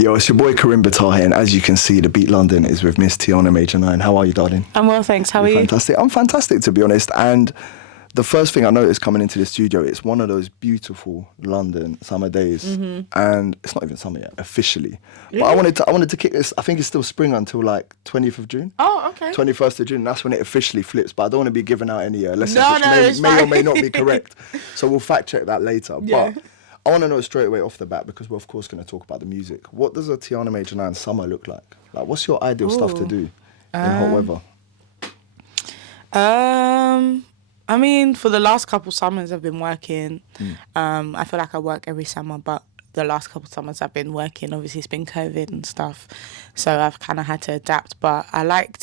Yo, it's your boy Karim Bitar here, and as you can see, the Beat London is with Miss Tiana Major9. How are you, darling? I'm well, thanks. How are you? Fantastic. I'm fantastic, to be honest. And the first thing I noticed coming into the studio, it's one of those beautiful London summer days, and it's not even summer yet, officially. Really? But I wanted to kick this. I think it's still spring until like 20th of June. Oh, okay. 21st of June. That's when it officially flips. But I don't want to be giving out any lessons, which may or may not be correct. So we'll fact check that later. Yeah. But I want to know straight away off the bat, because we're of course going to talk about the music. What does a Tiana Major9 summer look like? Like, what's your ideal stuff to do in hot weather? I mean, for the last couple summers I've been working. I feel like I work every summer, but the last couple summers I've been working. Obviously, it's been COVID and stuff, so I've kind of had to adapt. But I like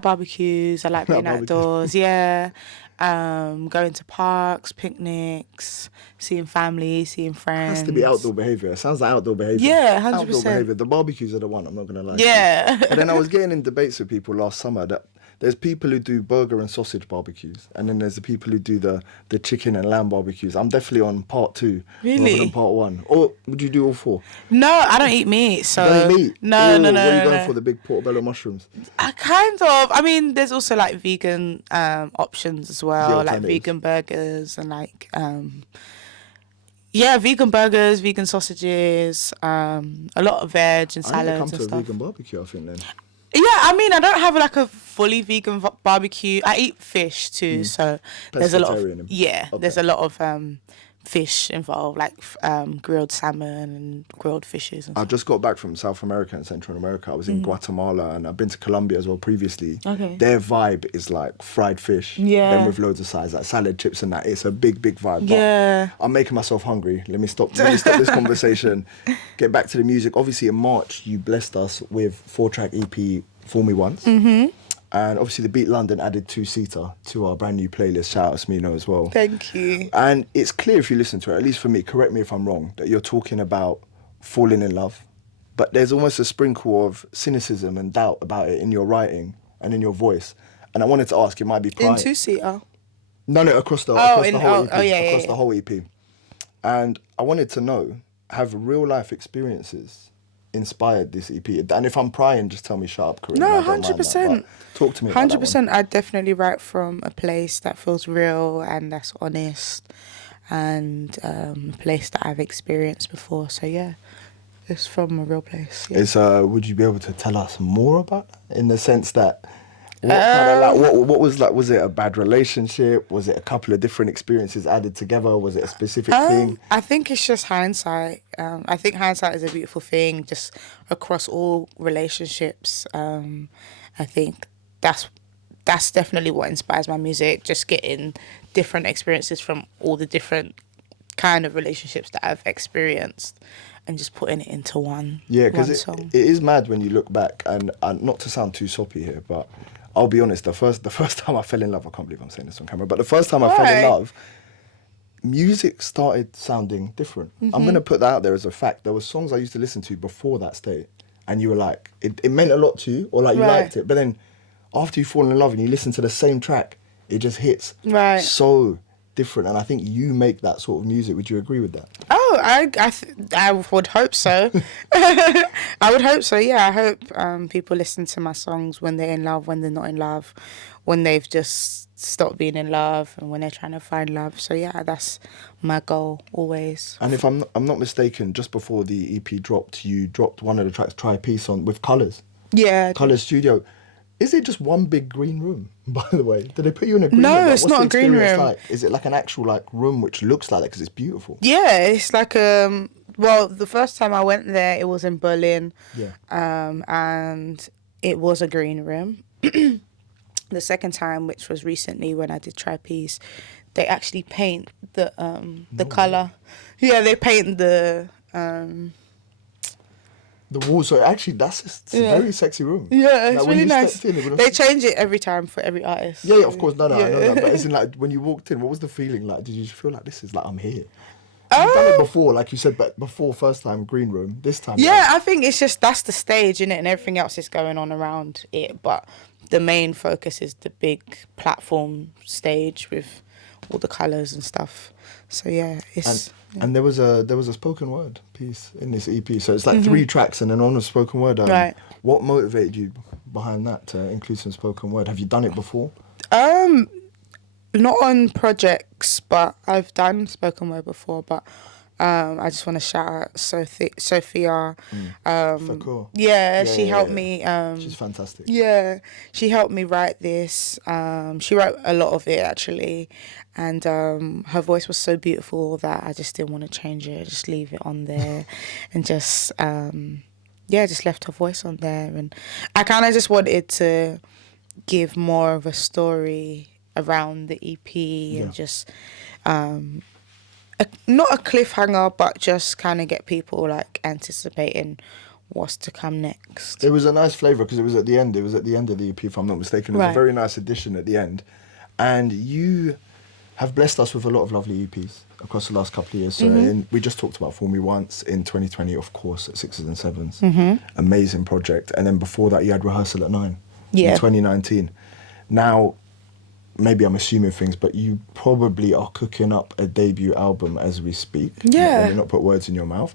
barbecues. I like being outdoors. Yeah. Going to parks, picnics, seeing family, seeing friends. It has to be outdoor behaviour. It sounds like outdoor behaviour. Yeah, 100%. Outdoor behaviour. The barbecues are the one, I'm not going to lie. Yeah. But then I was getting in debates with people last summer that there's people who do burger and sausage barbecues, and then there's the people who do the chicken and lamb barbecues. I'm definitely on part 2 rather than part 1. Or would you do all 4? No, I don't eat meat. So you don't eat meat? No. What are you going for, the big portobello mushrooms? I kind of. I mean, there's also like vegan options as well, like vegan burgers and like vegan burgers, vegan sausages, a lot of veg and salads and stuff. I need to come to a vegan barbecue, I think, then. Yeah, I mean, I don't have like a fully vegan barbecue. I eat fish too, so there's a lot of there's a lot of fish involved, like grilled salmon and grilled fishes. And I just got back from South America and Central America. I was in Guatemala, and I've been to Colombia as well previously. Okay. Their vibe is like fried fish, then with loads of sides, like salad, chips and that. It's a big vibe. Yeah. But I'm making myself hungry. Let me stop this conversation. Get back to the music. Obviously, in March, you blessed us with 4-track EP, Fool Me Once. And obviously, the Beat London added 2-seater to our brand new playlist. Shout out to Smino as well. Thank you. And it's clear if you listen to it, at least for me, correct me if I'm wrong, that you're talking about falling in love. But there's almost a sprinkle of cynicism and doubt about it in your writing and in your voice. And I wanted to ask, it might be pride. In 2-seater? No, across the whole EP. The whole EP. And I wanted to know, have real life experiences inspired this EP? And if I'm prying, just tell me, shut up, Karim. No, 100%. Talk to me about 100%. I definitely write from a place that feels real and that's honest, and a place that I've experienced before. So yeah, it's from a real place. Yeah. It's would you be able to tell us more about that? In the sense that what was like? Was it a bad relationship? Was it a couple of different experiences added together? Was it a specific thing? I think it's just hindsight. I think hindsight is a beautiful thing, just across all relationships. I think that's definitely what inspires my music. Just getting different experiences from all the different kind of relationships that I've experienced, and just putting it into one. Yeah, because it is mad when you look back, and not to sound too soppy here, but I'll be honest, the first time I fell in love, I can't believe I'm saying this on camera, but the first time I fell in love, music started sounding different. I'm going to put that out there as a fact. There were songs I used to listen to before that state, and you were like, it meant a lot to you, or like you liked it, but then after you fall in love and you listen to the same track, it just hits so different. And I think you make that sort of music. Would you agree with that? Oh, I would hope so. I would hope so, yeah. I hope people listen to my songs when they're in love, when they're not in love, when they've just stopped being in love, and when they're trying to find love. So yeah, that's my goal always. And if I'm not mistaken, just before the EP dropped, you dropped one of the tracks, Try a Piece, on with Colours. Yeah. Colours Studio. Is it just one big green room, by the way? Did they put you in a green room? No, it's not a green room. Like? Is it like an actual like room which looks like that because it's beautiful? Yeah, it's like well, the first time I went there, it was in Berlin. Yeah. And it was a green room. The second time, which was recently when I did Trapeze, they actually paint the colour. Yeah, they paint the wall. So actually, that's a very sexy room. Yeah, it's really nice. They change it every time for every artist. Yeah, of course. No, I know that. But isn't like when you walked in, what was the feeling like? Did you feel like this is like I'm here? You've done it before, like you said, but before first time green room. This time, I think it's just that's the stage, innit, and everything else is going on around it. But the main focus is the big platform stage with all the colours and stuff. So yeah, it's And there was a spoken word piece in this EP. So it's like 3 tracks and then on a spoken word. Right. What motivated you behind that to include some spoken word? Have you done it before? Not on projects, but I've done spoken word before. But I just want to shout out Sophia. For cool. Yeah, she helped me. She's fantastic. Yeah, she helped me write this. She wrote a lot of it actually, and her voice was so beautiful that I just didn't want to change it. Just leave it on there, and just just left her voice on there. And I kind of just wanted to give more of a story around the EP and just not a cliffhanger, but just kind of get people like anticipating what's to come next. It was a nice flavour because it was at the end. It was at the end of the EP, if I'm not mistaken. It was a very nice addition at the end. And you have blessed us with a lot of lovely EPs across the last couple of years. So we just talked about Fool Me Once in 2020, of course, at 6s and 7s. Amazing project. And then before that, you had Rehearsal at 9 in 2019. Now, maybe I'm assuming things, but you probably are cooking up a debut album as we speak. Yeah. Let me not put words in your mouth.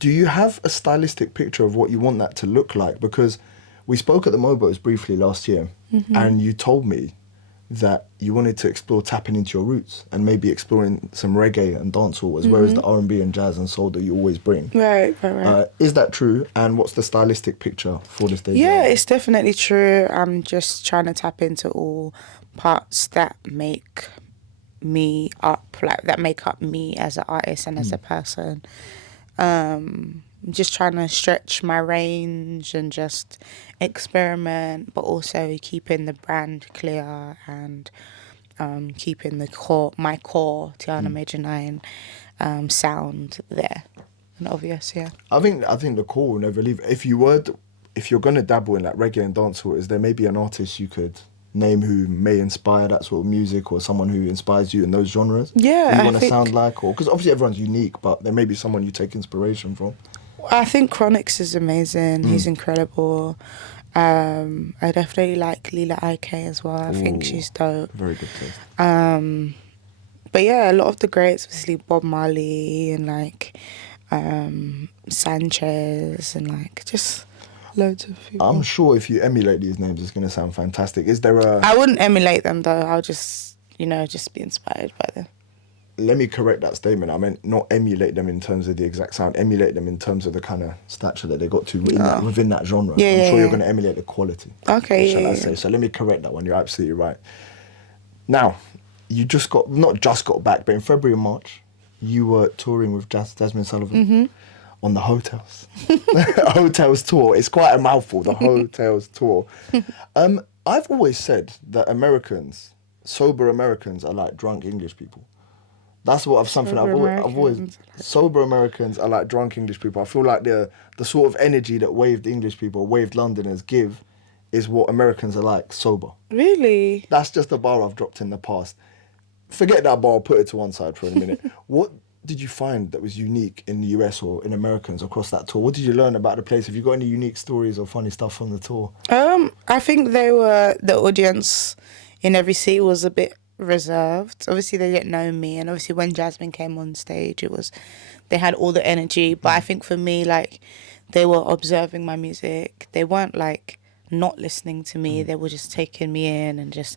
Do you have a stylistic picture of what you want that to look like? Because we spoke at the Mobos briefly last year, and you told me that you wanted to explore tapping into your roots and maybe exploring some reggae and dancehall as well as the R&B and jazz and soul that you always bring. Right. Is that true? And what's the stylistic picture for this debut? Yeah, it's definitely true. I'm just trying to tap into all parts that make me up, like that make up me as an artist and as a person. I'm just trying to stretch my range and just experiment, but also keeping the brand clear and keeping my core Tiana Major9 sound there and obvious. I think the core will never leave. If you're gonna dabble in like reggae and dancehall, is there maybe an artist you could name who may inspire that sort of music, or someone who inspires you in those genres? Yeah, you want to sound like, or because obviously everyone's unique, but there may be someone you take inspiration from. I think Chronix is amazing. He's incredible. I definitely like Lila IK as well. I think she's dope. Very good taste. But yeah, a lot of the greats, obviously Bob Marley and like Sanchez and like just loads of people. I'm sure if you emulate these names, it's going to sound fantastic. Is there a... I wouldn't emulate them though. I'll just, just be inspired by them. Let me correct that statement. I meant not emulate them in terms of the exact sound, emulate them in terms of the kind of stature that they got to within that genre. I'm sure you're going to emulate the quality. Okay, shall I say. So let me correct that one. You're absolutely right. Now, you not just got back, but in February and March, you were touring with Jazmine Sullivan on the Heaux Tales. Heaux Tales tour. It's quite a mouthful, the Heaux Tales tour. I've always said that sober Americans are like drunk English people. That's what I've always sober Americans are like drunk English people. I feel like the sort of energy that waved English people, waved Londoners give, is what Americans are like sober. Really? That's just a bar I've dropped in the past. Forget that bar, put it to one side for a minute. What did you find that was unique in the US or in Americans across that tour? What did you learn about the place? Have you got any unique stories or funny stuff from the tour? I think the audience in every city was a bit reserved. Obviously they didn't know me, and obviously when Jazmine came on stage they had all the energy, but I think for me, like, they were observing my music. They weren't like not listening to me. They were just taking me in and just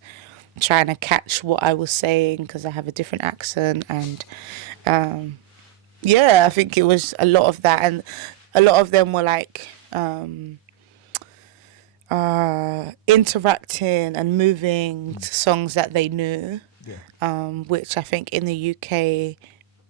trying to catch what I was saying because I have a different accent. And I think it was a lot of that, and a lot of them were like interacting and moving to songs that they knew, which I think in the UK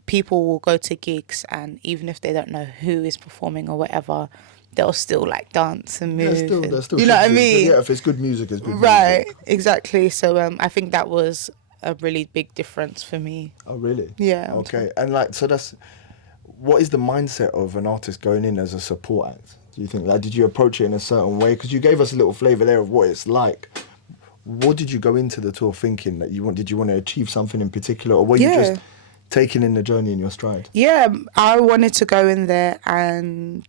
people will go to gigs, and even if they don't know who is performing or whatever, they'll still like dance and move. They're still you know what I mean? Yeah, if it's good music, it's good music. Right, exactly. So I think that was a really big difference for me. Oh, really? Yeah. Okay, and like, so what is the mindset of an artist going in as a support act? Do you think, like, did you approach it in a certain way? Because you gave us a little flavour there of what it's like. What did you go into the tour thinking that did you want to achieve something in particular, or were you just taking in the journey in your stride? Yeah, I wanted to go in there and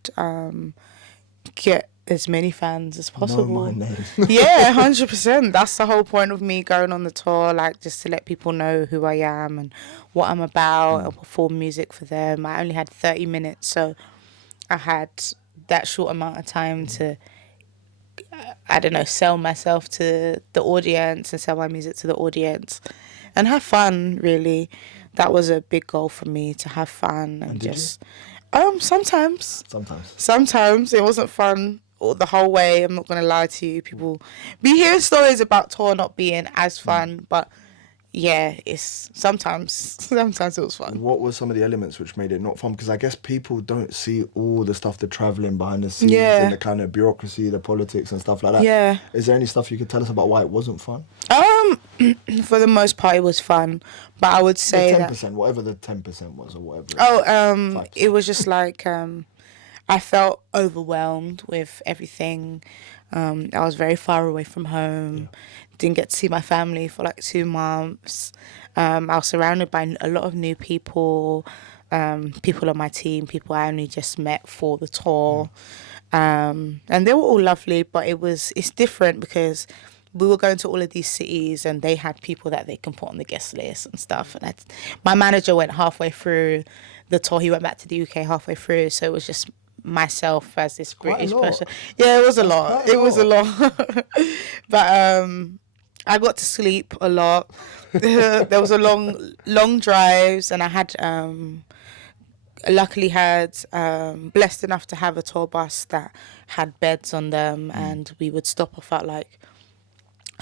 get as many fans as possible. Know my name. Yeah, 100%. That's the whole point of me going on the tour, like just to let people know who I am and what I'm about and perform music for them. I only had 30 minutes, so I had that short amount of time to, I don't know, sell myself to the audience and sell my music to the audience and have fun, really. That was a big goal for me, to have fun and just... Sometimes. Sometimes it wasn't fun the whole way. I'm not gonna lie to you. People be hearing stories about tour not being as fun, but yeah, it's sometimes it was fun. What were some of the elements which made it not fun? Because I guess people don't see all the stuff, the travelling behind the scenes and the kind of bureaucracy, the politics and stuff like that. Yeah. Is there any stuff you could tell us about why it wasn't fun? For the most part, it was fun, but I would say the 10%, whatever the 10% was, or whatever. It was just like I felt overwhelmed with everything. I was very far away from home. Didn't get to see my family for like 2 months. I was surrounded by a lot of new people, people on my team, people I only just met for the tour. And they were all lovely, but it's different because we were going to all of these cities and they had people that they can put on the guest list and stuff. And my manager went halfway through the tour. He went back to the UK halfway through. So it was just myself as this British person. Yeah, it was a lot. It was a lot. But I got to sleep a lot. There was a long drives, and I had luckily had blessed enough to have a tour bus that had beds on them, and we would stop off at like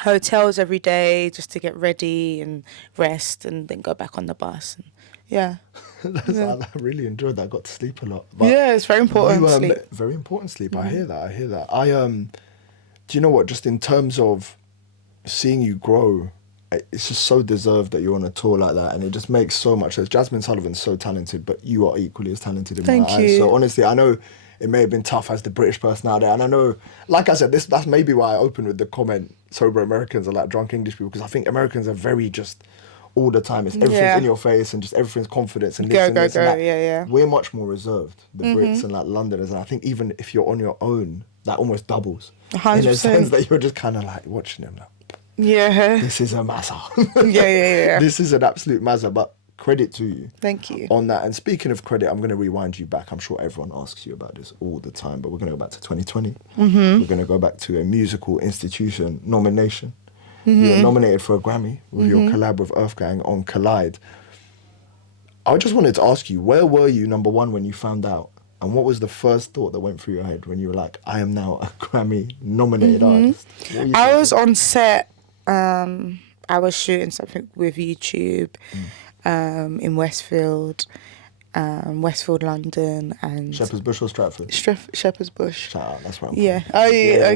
hotels every day just to get ready and rest, and then go back on the bus. And, I really enjoyed that. I got to sleep a lot. But it's very important. Sleep. Very important sleep. I hear that. Do you know what? Just in terms of seeing you grow, it's just so deserved that you're on a tour like that, and it just makes so much sense. Jazmine Sullivan's so talented, but you are equally as talented in my eyes. Thank you. So honestly, I know it may have been tough as the British person out there, and I know, like I said, that's maybe why I opened with the comment, sober Americans are like drunk English people, because I think Americans are very just all the time. It's everything's in your face and just everything's confidence and this and this and that. Yeah. We're much more reserved, the Brits and like Londoners, and I think even if you're on your own, that almost doubles. 100%. In a sense that you're just kind of like watching them now. Yeah. This is a mazza. Yeah. This is an absolute mazza, but credit to you. Thank you. On that. And speaking of credit, I'm going to rewind you back. I'm sure everyone asks you about this all the time, but we're going to go back to 2020. We're going to go back to a musical institution nomination. You were nominated for a Grammy with your collab with Earthgang on Collide. I just wanted to ask you, where were you, number one, when you found out? And what was the first thought that went through your head when you were like, I am now a Grammy-nominated artist? I was on set. I was shooting something with YouTube in Westfield, London, and Shepherd's Bush or Stratford? Shepherd's Bush. Shout out, that's where I'm from. Yeah. Oh, yeah. Okay.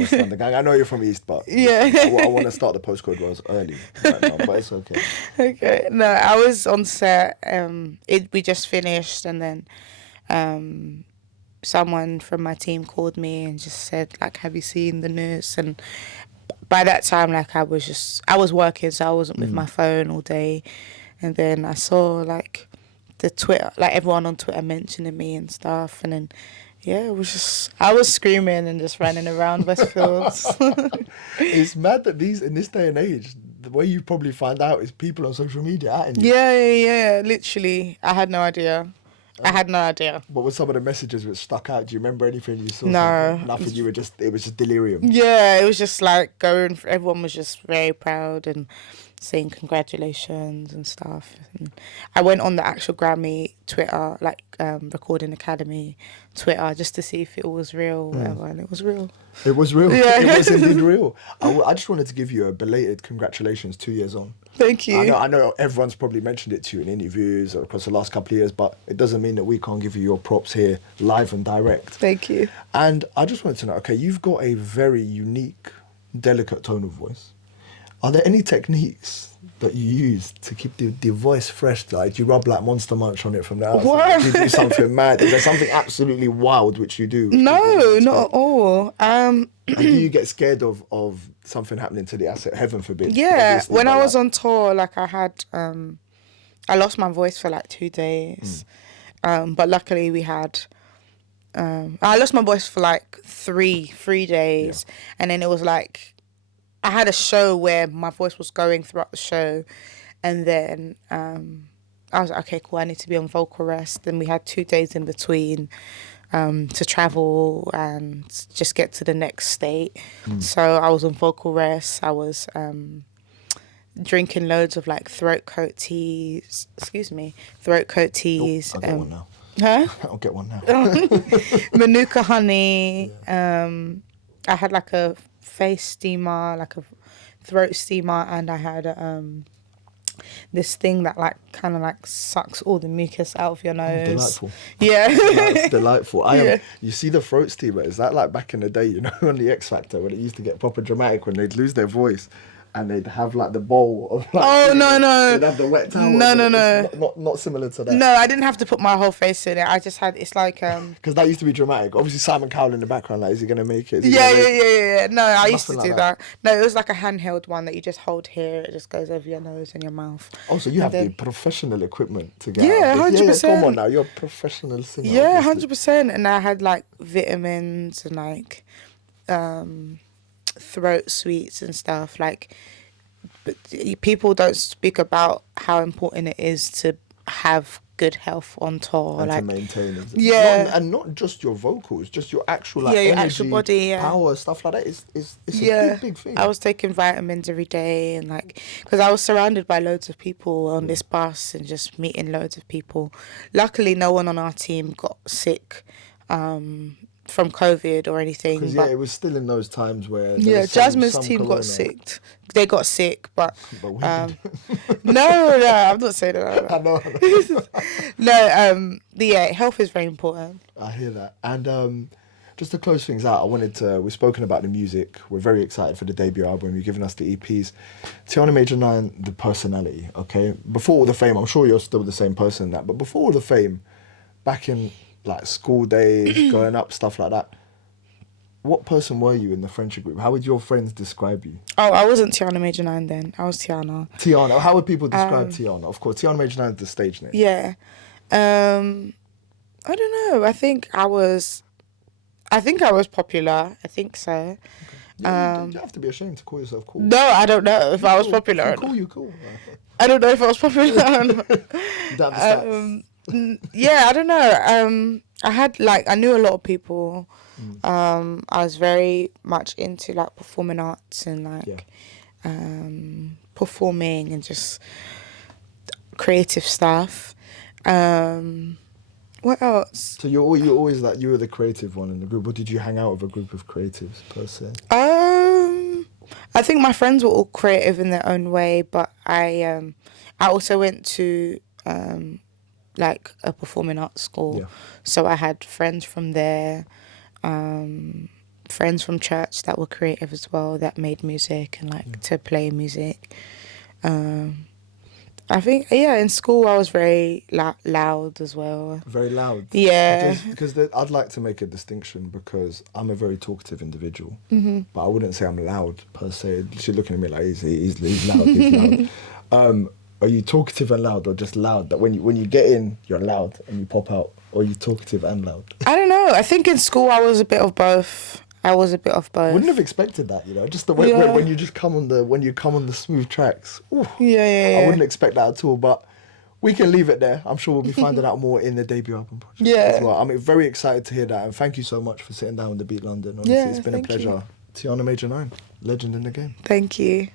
West London gang. I know you're from East, but yeah. I want to start the postcode was early right now, but it's okay. Okay. No, I was on set. We just finished, and then someone from my team called me and just said, like, have you seen the news? And by that time, like, I was working, so I wasn't with my phone all day. And then I saw, like, the Twitter, like, everyone on Twitter mentioning me and stuff. And then, it was just, I was screaming and just running around Westfield. It's mad that in this day and age, the way you probably find out is people on social media at you. Yeah, literally. I had no idea. What were some of the messages which stuck out? Do you remember anything you saw? No. Nothing. It was just delirium. Yeah, it was just like everyone was just very proud and saying congratulations and stuff. And I went on the actual Grammy Twitter, like Recording Academy Twitter, just to see if it was real or whatever, and it was real. It was real. Yeah. It was indeed real. I just wanted to give you a belated congratulations, 2 years on. Thank you. I know everyone's probably mentioned it to you in interviews across the last couple of years, but it doesn't mean that we can't give you your props here live and direct. Thank you. And I just wanted to know, okay, you've got a very unique, delicate tone of voice. Are there any techniques that you use to keep the voice fresh? Like, do you rub like Monster Munch on it from the outside? What? Do you do something mad? Is there something absolutely wild which you do? No, not at all. And do you get scared of something happening to the asset? Heaven forbid. Yeah, when I was on tour, like I had, I lost my voice for like 2 days. But luckily we had I lost my voice for like three days, and then it was like I had a show where my voice was going throughout the show, and then I was like, okay, cool, I need to be on vocal rest. Then we had 2 days in between to travel and just get to the next state. So I was on vocal rest. I was drinking loads of like throat coat teas. I'll get one now. Huh? I'll get one now. Manuka honey. I had like a face steamer, like a throat steamer, and I had this thing that like kind of like sucks all the mucus out of your nose. Delightful. Yeah. That's delightful. You see the throat steamer, is that like back in the day, you know, on the X Factor when it used to get proper dramatic when they'd lose their voice and they'd have like the bowl of like... Oh, no. They'd have the wet towel. No. Not similar to that. No, I didn't have to put my whole face in it. I just had, it's like... Because that used to be dramatic. Obviously Simon Cowell in the background, like, is he going to make it? Yeah. No, I used to Nothing do like that. No, it was like a handheld one that you just hold here. It just goes over your nose and your mouth. Oh, so you have the professional equipment to get Yeah, out. 100%. Come on now, you're a professional singer. Yeah, obviously. 100%. And I had like vitamins and like throat sweets and stuff. Like, but people don't speak about how important it is to have good health on tour, and like to maintain it. And not just your vocals, just your actual like your energy, actual body, power, stuff like that. It's a big thing. I was taking vitamins every day, and like, because I was surrounded by loads of people on this bus and just meeting loads of people. Luckily, no one on our team got sick from COVID or anything. Because it was still in those times where Jazmine's team corona. got sick. They got sick, but we did. no, I'm not saying that. I know. No, health is very important. I hear that. And just to close things out, we've spoken about the music. We're very excited for the debut album. You've given us the EPs. Tiana Major9, the personality, okay? Before all the fame, I'm sure you're still the same person that, but before all the fame, back in like school days, growing up, stuff like that, what person were you in the friendship group? How would your friends describe you? Oh, I wasn't Tiana Major9 then. I was Tiana. Tiana. How would people describe Tiana? Of course, Tiana Major9 is the stage name. Yeah. I don't know. I think I was popular. I think so. Okay. Yeah, you don't have to be ashamed to call yourself cool. No, I don't know if I was popular. You cool. I don't know if I was popular or not. You don't have the stats. Yeah, I don't know. I knew a lot of people. I was very much into like performing arts and like performing and just creative stuff. What else? So you always like, you were the creative one in the group, or did you hang out with a group of creatives per se? I think my friends were all creative in their own way, but I also went to like a performing arts school, so I had friends from there, friends from church that were creative as well, that made music and like to play music. I think, in school I was very loud as well. Very loud? Yeah. Because I'd like to make a distinction, because I'm a very talkative individual, but I wouldn't say I'm loud per se. She's looking at me like he's loud, he's loud. Are you talkative and loud, or just loud? That when you get in, you're loud and you pop out? Or are you talkative and loud? I don't know. I think in school I was a bit of both. Wouldn't have expected that, you know. Just the way when you just come on the smooth tracks. Ooh, yeah. I wouldn't expect that at all. But we can leave it there. I'm sure we'll be finding out more in the debut album project as well. I'm very excited to hear that, and thank you so much for sitting down with the Beat London. Honestly, it's been a pleasure. Tiana Major9, legend in the game. Thank you.